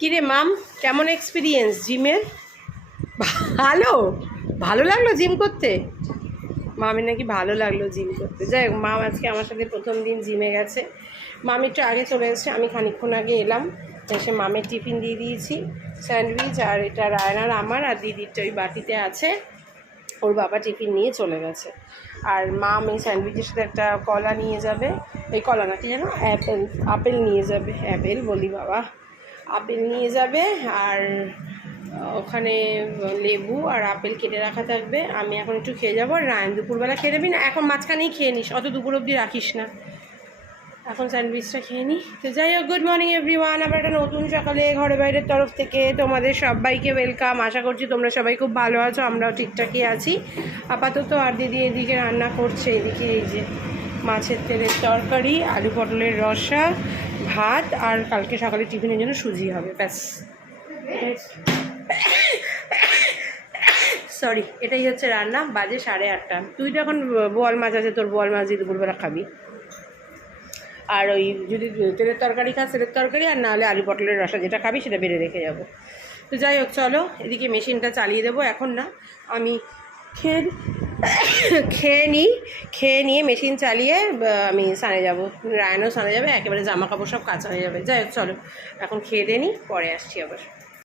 কিরে মাম, কেমন এক্সপিরিয়েন্স জিমের ভালো ভালো লাগল জিম করতে? মামি নাকি ভালো লাগল জিম করতে। যাই হোক, মাম আজকে আমার সাথে প্রথম দিন জিমে গেছে। মামি একটু আগে চলে এসেছে, আমি খানিক্ষণ আগে এলাম। এসে মামের টিফিন দিয়ে দিয়েছি, স্যান্ডউইচ আর এটা রায়নার আমার, আর দিদিরটা ওই বাটিতে আছে। ওর বাবা টিফিন নিয়ে চলে গেছে। আর মাম এই স্যান্ডউইচের সাথে একটা কলা নিয়ে যাবে। এই কলা না কি যেন? অ্যাপেল, আপেল নিয়ে যাবে। অ্যাপেল বলি বাবা। আপেল নিয়ে যাবে আর ওখানে লেবু আর আপেল কেটে রাখা থাকবে। আমি এখন একটু খেয়ে যাব। রায়ন দুপুরবেলা খেয়ে নেবি না? এখন মাঝখানেই খেয়ে নিস। অত দুপুর অবধি রাখিস না। এখন স্যান্ডউইচটা খেয়ে নিই তো যাই হোক গুড মর্নিং এভরিওয়ান আবার একটা নতুন সকালে ঘরে বাইরের তরফ থেকে তোমাদের সবাইকে ওয়েলকাম আশা করছি তোমরা সবাই খুব ভালো আছো। আমরাও ঠিকঠাকই আছি। আপাতত আর দিদি এদিকে রান্না করছে। এদিকে এই যে মাছের তেলের তরকারি, আলু পটলের রসা, ভাত, আর কালকে সকালে টিফিনের জন্য সুজি হবে, ব্যাস। সরি এটাই হচ্ছে রান্না, বাজে সাড়ে আটটা। তুই তো এখন বোয়াল মাছ আছে, তোর বোয়াল মাছ দিয়ে দুপুরবেলা খাবি। আর ওই যদি তেলের তরকারি খাস, তেলের তরকারি, আর নাহলে আলু পটলের রসা যেটা খাবি, সেটা বেড়ে রেখে যাব। তো যাই হোক, চলো, এদিকে মেশিনটা চালিয়ে দেবো, এখন না। আমি খেয়ে খেয়ে নিই খেয়ে নিয়ে মেশিন চালিয়ে আমি সানে যাব। রায়নও সানে যাবে একেবারে জামা কাপড় সব কাঁচা হয়ে যাবে। যাই হোক চলো এখন খেয়ে দিয়ে নিই পরে আসছি আবার।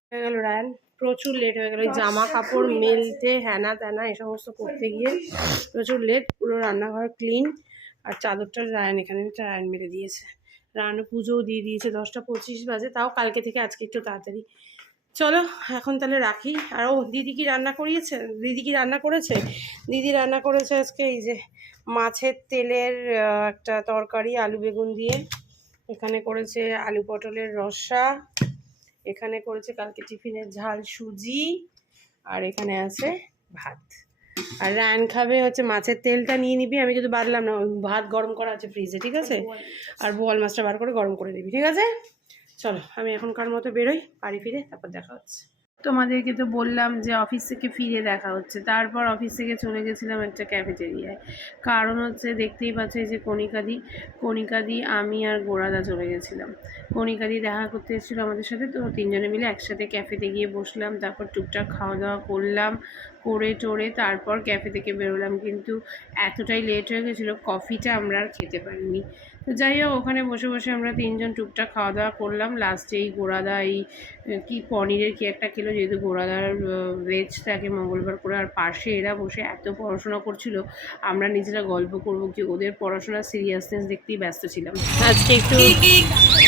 হয়ে গেল রায়ন প্রচুর লেট হয়ে গেল। ওই জামা কাপড় মেলতে হ্যানা ত্যানা এই সমস্ত করতে গিয়ে প্রচুর লেট পুরো রান্নাঘর ক্লিন আর চাদরটা রায়ন এখানে রায়ন মেরে দিয়েছে। রায়ন পুজোও দিয়ে দিয়েছে দশটা পঁচিশ বাজে তাও কালকে থেকে আজকে একটু তাড়াতাড়ি। চলো এখন তাহলে রাখি। আর ও দিদি কি রান্না করিয়েছে? দিদি কি রান্না করেছে? দিদি রান্না করেছে আজকে এই যে মাছের তেলের একটা তরকারি আলু বেগুন দিয়ে। এখানে করেছে আলু পটলের রসা। এখানে করেছে কালকে টিফিনের ঝাল সুজি। আর এখানে আছে ভাত। আর রায়ন খাবে হচ্ছে মাছের তেলটা নিয়ে নিবি। আমি কিন্তু বাদলাম না ভাত গরম করা আছে ফ্রিজে ঠিক আছে? আর বোয়াল মাছটা বার করে গরম করে দিবি ঠিক আছে? চলো, আমি এখনকার মতো বেরোই, বাড়ি ফিরে তারপর দেখা হচ্ছে। তোমাদেরকে তো বললাম যে অফিস থেকে ফিরে দেখা হচ্ছে। তারপর অফিস থেকে চলে গেছিলাম একটা ক্যাফেটেরিয়ায় কারণ হচ্ছে দেখতেই পাচ্ছ যে কণিকাদি কণিকাদি আমি আর গোড়াদা চলে গেছিলাম। কণিকাদি দেখা করতে এসেছিল আমাদের সাথে, তো তিনজনে মিলে একসাথে ক্যাফেতে গিয়ে বসলাম, তারপর টুকটাক খাওয়া দাওয়া করলাম। করে টোরে তারপর ক্যাফে থেকে বেরোলাম। কিন্তু এতটাই লেট হয়ে গেছিল, কফিটা আমরা আর খেতে পারিনি। তো যাই হোক, ওখানে বসে বসে আমরা তিনজন টুকটাক খাওয়া দাওয়া করলাম লাস্টে এই গোড়াদা, এই কি পনিরের কি একটা খেলো, যেহেতু গোড়াদার ভেজ থাকে মঙ্গলবার করে। আর পাশে এরা বসে এত পড়াশোনা করছিল, আমরা নিজেরা গল্প করব কি ওদের পড়াশোনার সিরিয়াসনেস দেখতেই ব্যস্ত ছিলাম। আজকে একটু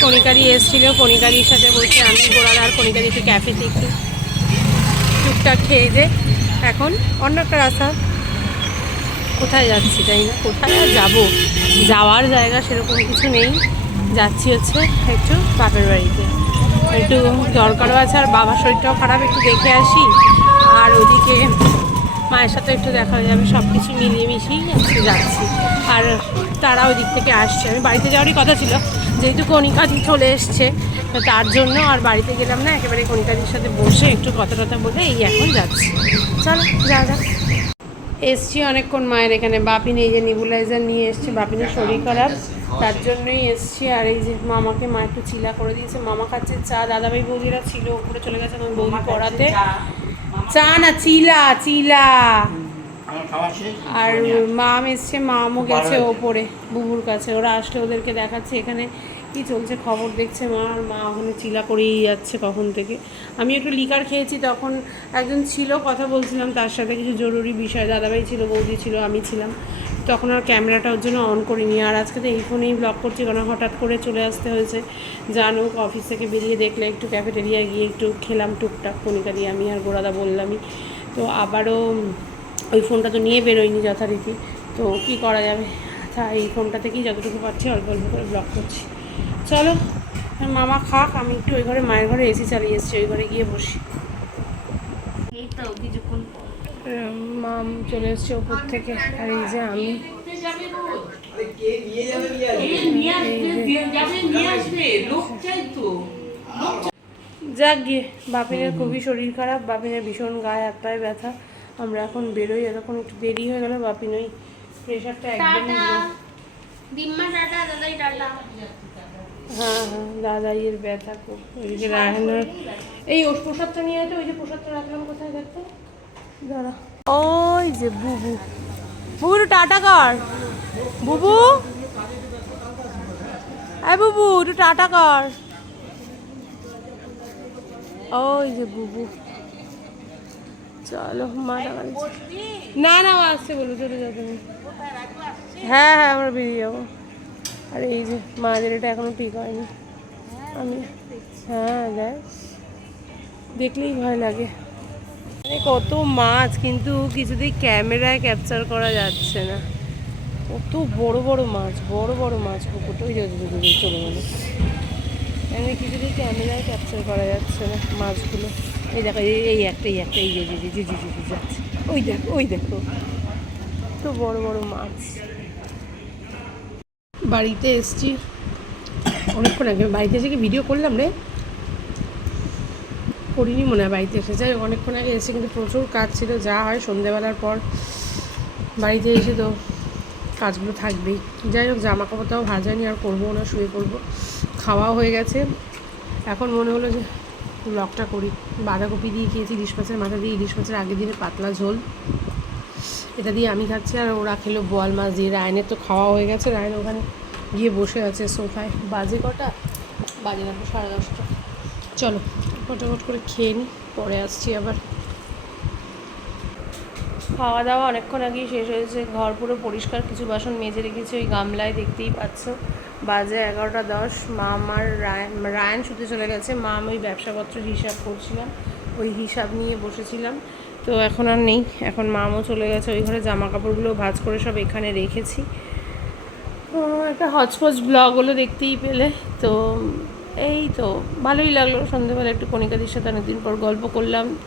কণিকারি এসেছিল। কণিকারির সাথে বলছে আমি, গোড়াদা আর কণিকারি একটু ক্যাফেতে একটু টুকটাক খেয়ে দে এখন অন্য একটা রাস্তা। কোথায় যাচ্ছি তাই না, কোথায় যাব? যাওয়ার জায়গা সেরকম কিছু নেই। যাচ্ছি হচ্ছে একটু বাপের বাড়িতে। একটু দরকারও আছে আর বাবার শরীরটাও খারাপ, একটু দেখে আসি। আর ওদিকে মায়ের সাথে একটু দেখা হয়ে যাবে সব কিছু মিলিয়ে মিশিয়েই আজকে যাচ্ছি। আর তারা ওই দিক থেকে আসছে। আমি বাড়িতে যাওয়ারই কথা ছিল, যেহেতু কণিকাদি চলে এসছে তার জন্য আর বাড়িতে গেলাম না, একেবারে কণিকাদির সাথে বসে একটু কথা টথা বলে এই এখন যাচ্ছি। চলো যা যা এসছি অনেকক্ষণ মায়ের এখানে। বাপিন এই যে নিবুলাইজার নিয়ে এসছি। বাপিনের শরীর খারাপ, তার জন্যই এসছি। আর এই যে মামাকে মা একটু চিলা করে দিয়েছে। মামা খাচ্ছে চা, দাদাভাই বৌদিরা ছিল উপরে চলে গেছে আমার বৌদি পড়াতে। চা না চিলা চিলা। আর মাম এসছে মামও গেছে ওপরে বুবুর কাছে। ওরা আসলে ওদেরকে দেখাচ্ছে এখানে কি চলছে খবর দেখছে মা আর মা ওখানে চিলা করেই যাচ্ছে কখন থেকে। আমি একটু লিকার খেয়েছি তখন একজন ছিল কথা বলছিলাম তার সাথে কিছু জরুরি বিষয় দাদাভাই ছিল বৌদি ছিল আমি ছিলাম। তখন আর ক্যামেরাটা ওর জন্য অন করিনি। আর আজকে তো এই ফোনেই ব্লগ করছি কারণ হঠাৎ করে চলে আসতে হয়েছে। জানো অফিস থেকে বেরিয়ে দেখলে একটু ক্যাফেটেরিয়া গিয়ে একটু খেলাম টুকটাক কণিকা দিয়ে আমি আর গোড়াদা বললামই। তো আবারও ওই ফোনটা তো নিয়ে বেরোয়নি যথারীতি। তো কি করা যাবে? তা এই ফোনটা থেকেই যতটুকু পাচ্ছি অল্প অল্প করে ব্লগ করছি। চলো, মামা খাক, আমি একটু ওই ঘরে, মায়ের ঘরে এসি চালিয়ে এসেছি, ওই ঘরে গিয়ে বসি। এই তো, কিছুক্ষণ মাম চলে এসছে ওপর থেকে। আর এই যে আমি। যাক গিয়ে বাপিনের খুবই শরীর খারাপ বাপিনের ভীষণ গায়ে হাত পায়ে ব্যথা। আমরা এখন বেরোই এরকম একটু দেরি হয়ে গেল বাপিন ওই প্রেশারটা দাদাই টাটা। হ্যাঁ হ্যাঁ দাদাইয়ের ব্যথা খুব। ওইদিকে রায়হানের এই ওর প্রসাদটা নিয়ে আছে ওই যে প্রসাদটা রাখলাম কোথায় দেখতো দাঁড়া। ওই যে বুবু। বুবু টাটা কর। বুবু? এই বুবু, একটু টাটা কর। ওই যে বুবু। চলো মা না না, ও আসছে বলো চলে তুমি। হ্যাঁ হ্যাঁ আমরা বেরিয়ে যাব। আর এই যে মাদের এটা এখনও ঠিক হয়নি। আমি হ্যাঁ দেখ। দেখলেই ভয় লাগে। কত মাছ, কিন্তু কিছুতেই ক্যামেরায় ক্যাপচার করা যাচ্ছে না। কত বড় বড় মাছ, বড় বড় মাছ পুকুরটা ওই চলে গেলো। এমনি কিছুতেই ক্যামেরায় ক্যাপচার করা যাচ্ছে না মাছগুলো। এই দেখো, এই একটা এই একটা, এই যে যে যে যে যে যাচ্ছে ওই দেখো ওই দেখো। তো বড় বড় মাছ। বাড়িতে এসছি। অনেকক্ষণ আগে, বাড়িতে এসে কি ভিডিও করলাম রে? করিনি, মনে হয় বাড়িতে এসে। যাই অনেকক্ষণ আগে এসে কিন্তু প্রচুর কাজ ছিল, যা হয় সন্ধেবেলার পর বাড়িতে এসে তো কাজগুলো থাকবেই। যাই হোক জামা কাপড়টাও ভাজানি, আর করব না, শুয়ে পড়ব। খাওয়াও হয়ে গেছে। এখন মনে হলো যে ব্লগটা করি। বাঁধাকপি দিয়ে খেয়েছি, ইলিশ মাছের মাথা দিয়ে। ইলিশ মাছের আগের দিনে পাতলা ঝোল। এটা দিয়ে আমি খাচ্ছি, আর ওরা খেলো বোয়াল মাছ দিয়ে। রায়নের তো খাওয়া হয়ে গেছে। রায়ন ওখানে গিয়ে বসে আছে সোফায়। বাজে কটা? বাজে তো সাড়ে দশটা। চলো। ফটাফট করে খেয়ে নিই পরে আসছি আবার। খাওয়া দাওয়া অনেকক্ষণ আগেই শেষ হয়েছে, ঘর পুরো পরিষ্কার, কিছু বাসন মেজে রেখেছি, ওই গামলায় দেখতেই পাচ্ছ। বাজে এগারোটা দশ মা আমার রায়ন রায়ন শুতে চলে গেছে মা আমি ওই ব্যবসাপত্রের হিসাব করছিলাম, ওই হিসাব নিয়ে বসেছিলাম। তো এখন আর নেই, এখন মামও চলে গেছে, ওই ঘরে জামা কাপড়গুলো ভাজ করে সব এখানে রেখেছি। একটা হচপচ ব্লগগুলো দেখতেই পেলে, তো এই তো, ভালোই লাগল সন্ধ্যেবেলা একটু কণিকাদির সাথে অনেকদিন পর গল্প করলাম।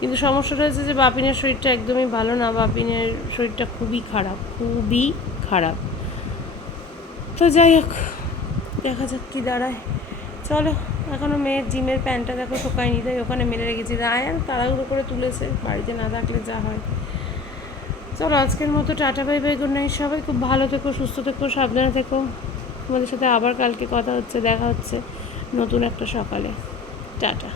কিন্তু সমস্যাটা হচ্ছে যে বাপিনের শরীরটা একদমই ভালো না, বাপিনের শরীরটা খুবই খারাপ খুবই খারাপ। তো যাই হোক, দেখা যাক কী দাঁড়ায়। চলো এখনও মেয়ের জিমের প্যান্টটা দেখো শোকায়নি, তাই ওখানে মেরে রেখেছি। রায়ান তাড়াহুড়ো করে তুলেছে, বাড়িতে না থাকলে যা হয়। চলো, আজকের মতো tata, bye bye good night সবাই। খুব ভালো থেকো, সুস্থ থেকো, সাবধানে থেকো। তোমাদের সাথে আবার কালকে কথা হচ্ছে, দেখা হচ্ছে। নতুন একটা সকালে। টাটা।